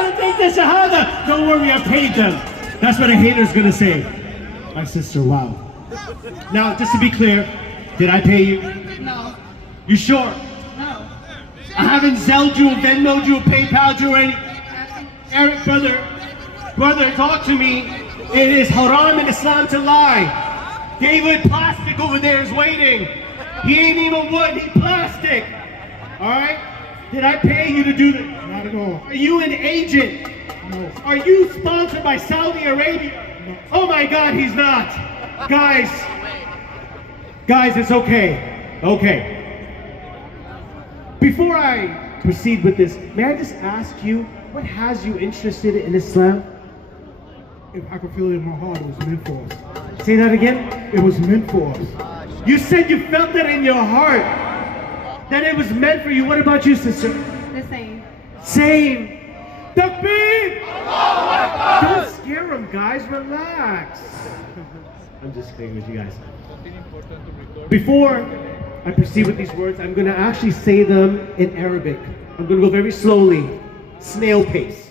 gotta take the shahada. Don't worry, I paid them. That's what a hater's gonna say. My sister, wow. Now, just to be clear, did I pay you? No. You sure? No. I haven't Zelled you, Venmo'd you, PayPal'd you, or any. Eric, brother, talk to me. It is haram in Islam to lie. David, plastic over there is waiting. He ain't even wood, he plastic. All right? Did I pay you to do this? Not at all. Are you an agent? No. Are you sponsored by Saudi Arabia? No. Oh my God, he's not. Guys, it's okay. Okay. Before I proceed with this, may I just ask you, what has you interested in Islam? If I could feel it in my heart, it was meant for us. Say that again? It was meant for us. You said you felt that in your heart, that it was meant for you. What about you, sister? The same. Same. Takbir! Don't scare them, guys. Relax. I'm just kidding with you guys. Before I proceed with these words, I'm going to actually say them in Arabic. I'm going to go very slowly, snail pace.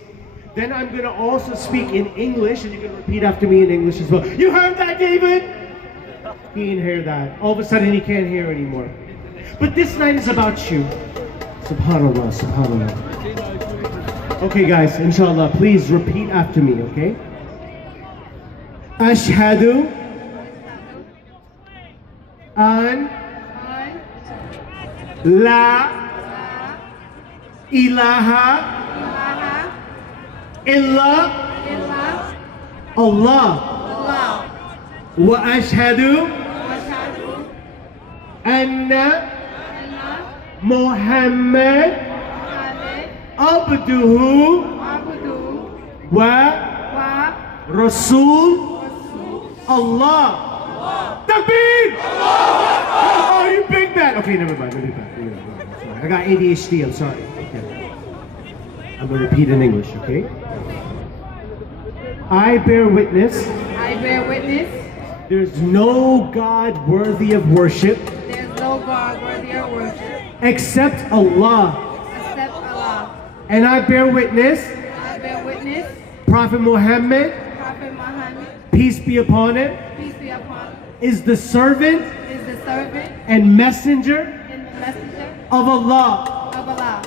Then I'm going to also speak in English, and you can repeat after me in English as well. You heard that, David? He didn't hear that. All of a sudden, he can't hear anymore. But this night is about you. Subhanallah, subhanallah. Okay, guys, inshallah, please repeat after me, okay? Ashhadu an la ilaha illa Allah wa ashhadu anna Muhammad abduhu wa rasul Allah. Takbir! Oh, you big man! Okay, never mind. I got ADHD, I'm sorry. Okay. I'm gonna repeat in English, okay? I bear witness. I bear witness. There's no God worthy of worship. There's no God worthy of worship. Except Allah. Except Allah. And I bear witness. I bear witness. Prophet Muhammad, Prophet Muhammad, peace be upon him, peace be upon him, is the servant is the servant and messenger and the messenger of Allah. of Allah.